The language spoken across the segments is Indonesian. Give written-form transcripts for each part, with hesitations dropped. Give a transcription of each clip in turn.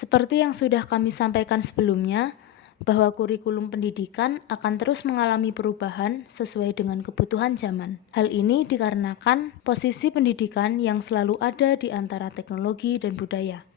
Seperti yang sudah kami sampaikan sebelumnya, bahwa kurikulum pendidikan akan terus mengalami perubahan sesuai dengan kebutuhan zaman. Hal ini dikarenakan posisi pendidikan yang selalu ada di antara teknologi dan budaya.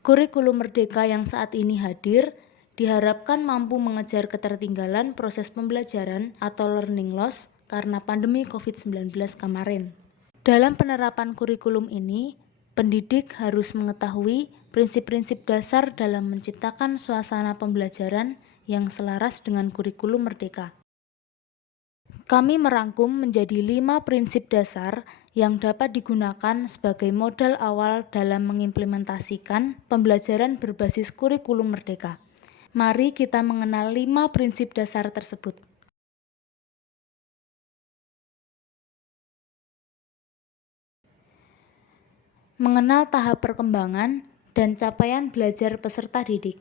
Kurikulum merdeka yang saat ini hadir diharapkan mampu mengejar ketertinggalan proses pembelajaran atau learning loss karena pandemi COVID-19 kemarin. Dalam penerapan kurikulum ini, pendidik harus mengetahui prinsip-prinsip dasar dalam menciptakan suasana pembelajaran yang selaras dengan kurikulum merdeka. Kami merangkum menjadi 5 prinsip dasar yang dapat digunakan sebagai modal awal dalam mengimplementasikan pembelajaran berbasis kurikulum merdeka. Mari kita mengenal 5 prinsip dasar tersebut. Mengenal tahap perkembangan dan capaian belajar peserta didik.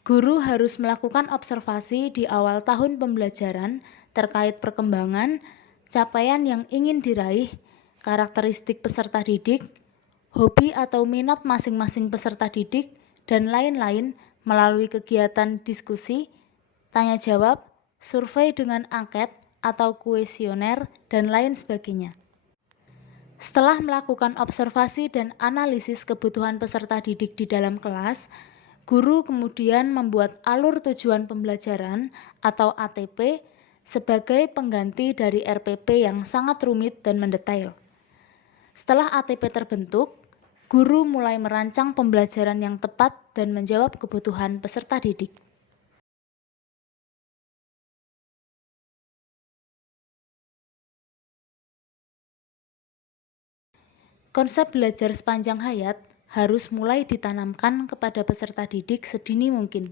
Guru harus melakukan observasi di awal tahun pembelajaran terkait perkembangan, capaian yang ingin diraih, karakteristik peserta didik, hobi atau minat masing-masing peserta didik, dan lain-lain melalui kegiatan diskusi, tanya jawab, survei dengan angket atau kuesioner, dan lain sebagainya. Setelah melakukan observasi dan analisis kebutuhan peserta didik di dalam kelas, guru kemudian membuat alur tujuan pembelajaran atau ATP sebagai pengganti dari RPP yang sangat rumit dan mendetail. Setelah ATP terbentuk, guru mulai merancang pembelajaran yang tepat dan menjawab kebutuhan peserta didik. Konsep belajar sepanjang hayat harus mulai ditanamkan kepada peserta didik sedini mungkin.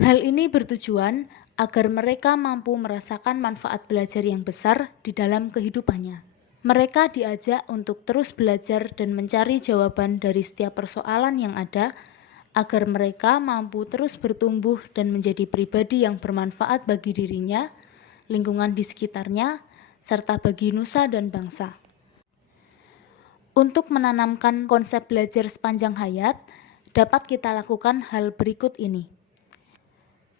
Hal ini bertujuan agar mereka mampu merasakan manfaat belajar yang besar di dalam kehidupannya. Mereka diajak untuk terus belajar dan mencari jawaban dari setiap persoalan yang ada, agar mereka mampu terus bertumbuh dan menjadi pribadi yang bermanfaat bagi dirinya, lingkungan di sekitarnya, serta bagi nusa dan bangsa. Untuk menanamkan konsep belajar sepanjang hayat, dapat kita lakukan hal berikut ini.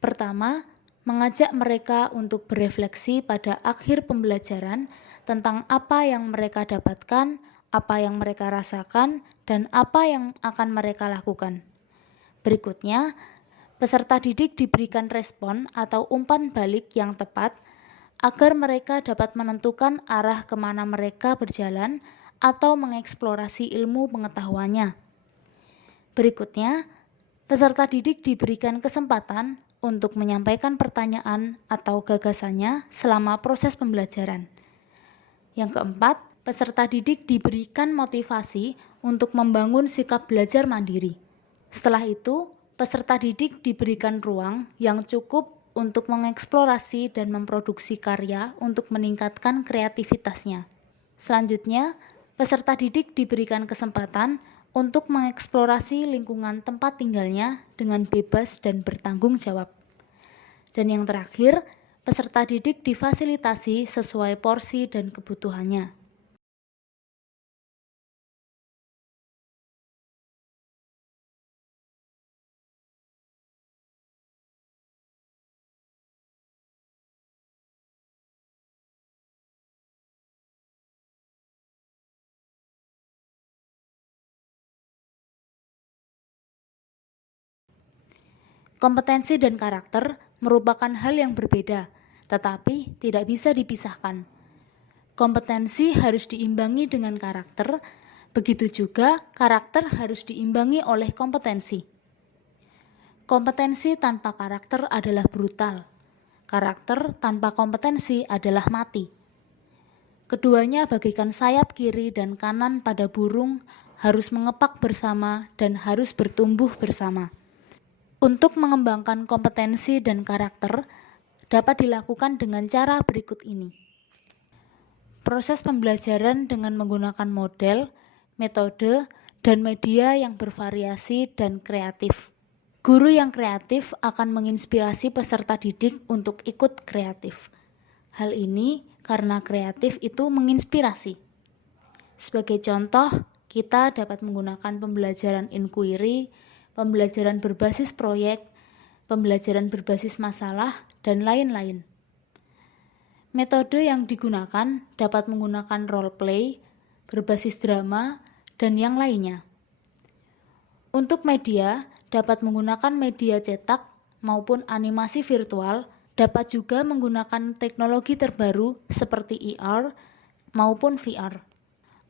Pertama, mengajak mereka untuk berefleksi pada akhir pembelajaran tentang apa yang mereka dapatkan, apa yang mereka rasakan, dan apa yang akan mereka lakukan. Berikutnya, peserta didik diberikan respon atau umpan balik yang tepat agar mereka dapat menentukan arah kemana mereka berjalan atau mengeksplorasi ilmu pengetahuannya. Berikutnya, peserta didik diberikan kesempatan untuk menyampaikan pertanyaan atau gagasannya selama proses pembelajaran. Yang keempat, peserta didik diberikan motivasi untuk membangun sikap belajar mandiri. Setelah itu, peserta didik diberikan ruang yang cukup untuk mengeksplorasi dan memproduksi karya untuk meningkatkan kreativitasnya. Selanjutnya, peserta didik diberikan kesempatan untuk mengeksplorasi lingkungan tempat tinggalnya dengan bebas dan bertanggung jawab. Dan yang terakhir, peserta didik difasilitasi sesuai porsi dan kebutuhannya. Kompetensi dan karakter merupakan hal yang berbeda, tetapi tidak bisa dipisahkan. Kompetensi harus diimbangi dengan karakter, begitu juga karakter harus diimbangi oleh kompetensi. Kompetensi tanpa karakter adalah brutal. Karakter tanpa kompetensi adalah mati. Keduanya bagaikan sayap kiri dan kanan pada burung, harus mengepak bersama dan harus bertumbuh bersama. Untuk mengembangkan kompetensi dan karakter dapat dilakukan dengan cara berikut ini. Proses pembelajaran dengan menggunakan model, metode, dan media yang bervariasi dan kreatif. Guru yang kreatif akan menginspirasi peserta didik untuk ikut kreatif. Hal ini karena kreatif itu menginspirasi. Sebagai contoh, kita dapat menggunakan pembelajaran inquiry, pembelajaran berbasis proyek, pembelajaran berbasis masalah, dan lain-lain. Metode yang digunakan dapat menggunakan role play, berbasis drama, dan yang lainnya. Untuk media, dapat menggunakan media cetak maupun animasi virtual, dapat juga menggunakan teknologi terbaru seperti AR maupun VR,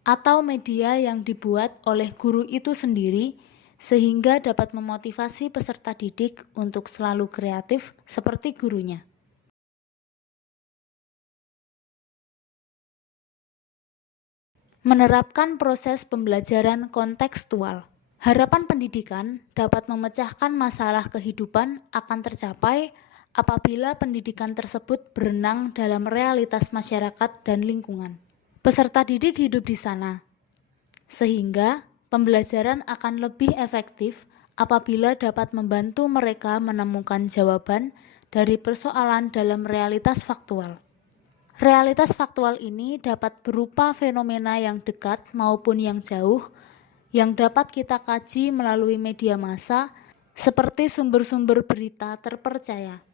atau media yang dibuat oleh guru itu sendiri sehingga dapat memotivasi peserta didik untuk selalu kreatif seperti gurunya. Menerapkan proses pembelajaran kontekstual. Harapan pendidikan dapat memecahkan masalah kehidupan akan tercapai apabila pendidikan tersebut berenang dalam realitas masyarakat dan lingkungan. Peserta didik hidup di sana, sehingga pembelajaran akan lebih efektif apabila dapat membantu mereka menemukan jawaban dari persoalan dalam realitas faktual. Realitas faktual ini dapat berupa fenomena yang dekat maupun yang jauh, yang dapat kita kaji melalui media massa seperti sumber-sumber berita terpercaya.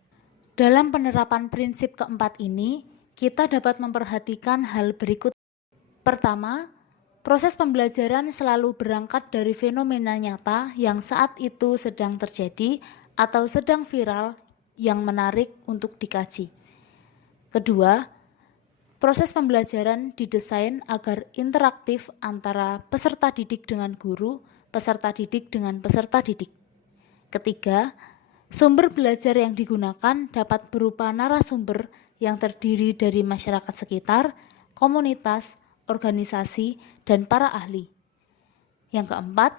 Dalam penerapan prinsip keempat ini, kita dapat memperhatikan hal berikut. Pertama, proses pembelajaran selalu berangkat dari fenomena nyata yang saat itu sedang terjadi atau sedang viral yang menarik untuk dikaji. Kedua, proses pembelajaran didesain agar interaktif antara peserta didik dengan guru, peserta didik dengan peserta didik. Ketiga, sumber belajar yang digunakan dapat berupa narasumber yang terdiri dari masyarakat sekitar, komunitas, organisasi, dan para ahli. Yang keempat,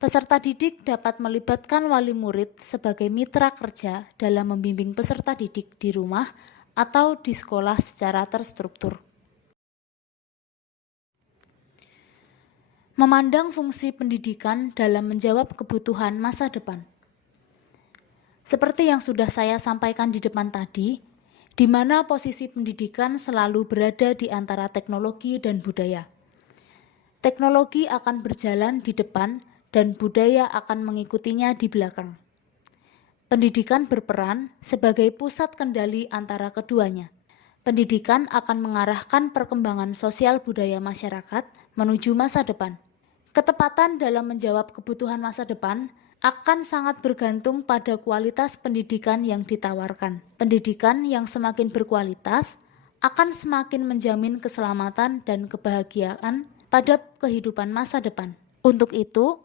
peserta didik dapat melibatkan wali murid sebagai mitra kerja dalam membimbing peserta didik di rumah atau di sekolah secara terstruktur. Memandang fungsi pendidikan dalam menjawab kebutuhan masa depan. Seperti yang sudah saya sampaikan di depan tadi, di mana posisi pendidikan selalu berada di antara teknologi dan budaya. Teknologi akan berjalan di depan dan budaya akan mengikutinya di belakang. Pendidikan berperan sebagai pusat kendali antara keduanya. Pendidikan akan mengarahkan perkembangan sosial budaya masyarakat menuju masa depan. Ketepatan dalam menjawab kebutuhan masa depan akan sangat bergantung pada kualitas pendidikan yang ditawarkan. Pendidikan yang semakin berkualitas akan semakin menjamin keselamatan dan kebahagiaan pada kehidupan masa depan. Untuk itu,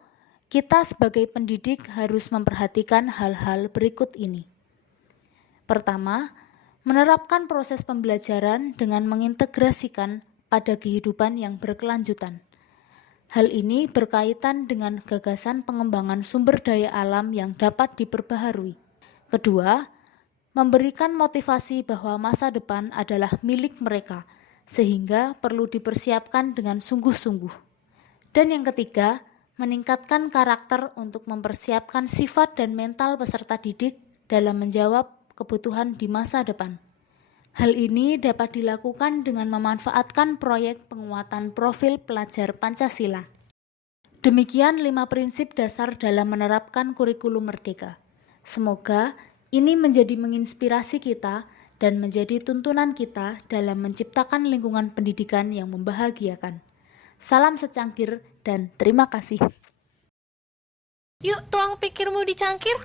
kita sebagai pendidik harus memperhatikan hal-hal berikut ini. Pertama, menerapkan proses pembelajaran dengan mengintegrasikan pada kehidupan yang berkelanjutan. Hal ini berkaitan dengan gagasan pengembangan sumber daya alam yang dapat diperbaharui. Kedua, memberikan motivasi bahwa masa depan adalah milik mereka, sehingga perlu dipersiapkan dengan sungguh-sungguh. Dan yang ketiga, meningkatkan karakter untuk mempersiapkan sifat dan mental peserta didik dalam menjawab kebutuhan di masa depan. Hal ini dapat dilakukan dengan memanfaatkan proyek penguatan profil pelajar Pancasila. Demikian 5 prinsip dasar dalam menerapkan kurikulum merdeka. Semoga ini menjadi menginspirasi kita dan menjadi tuntunan kita dalam menciptakan lingkungan pendidikan yang membahagiakan. Salam secangkir dan terima kasih. Yuk tuang pikirmu di cangkir.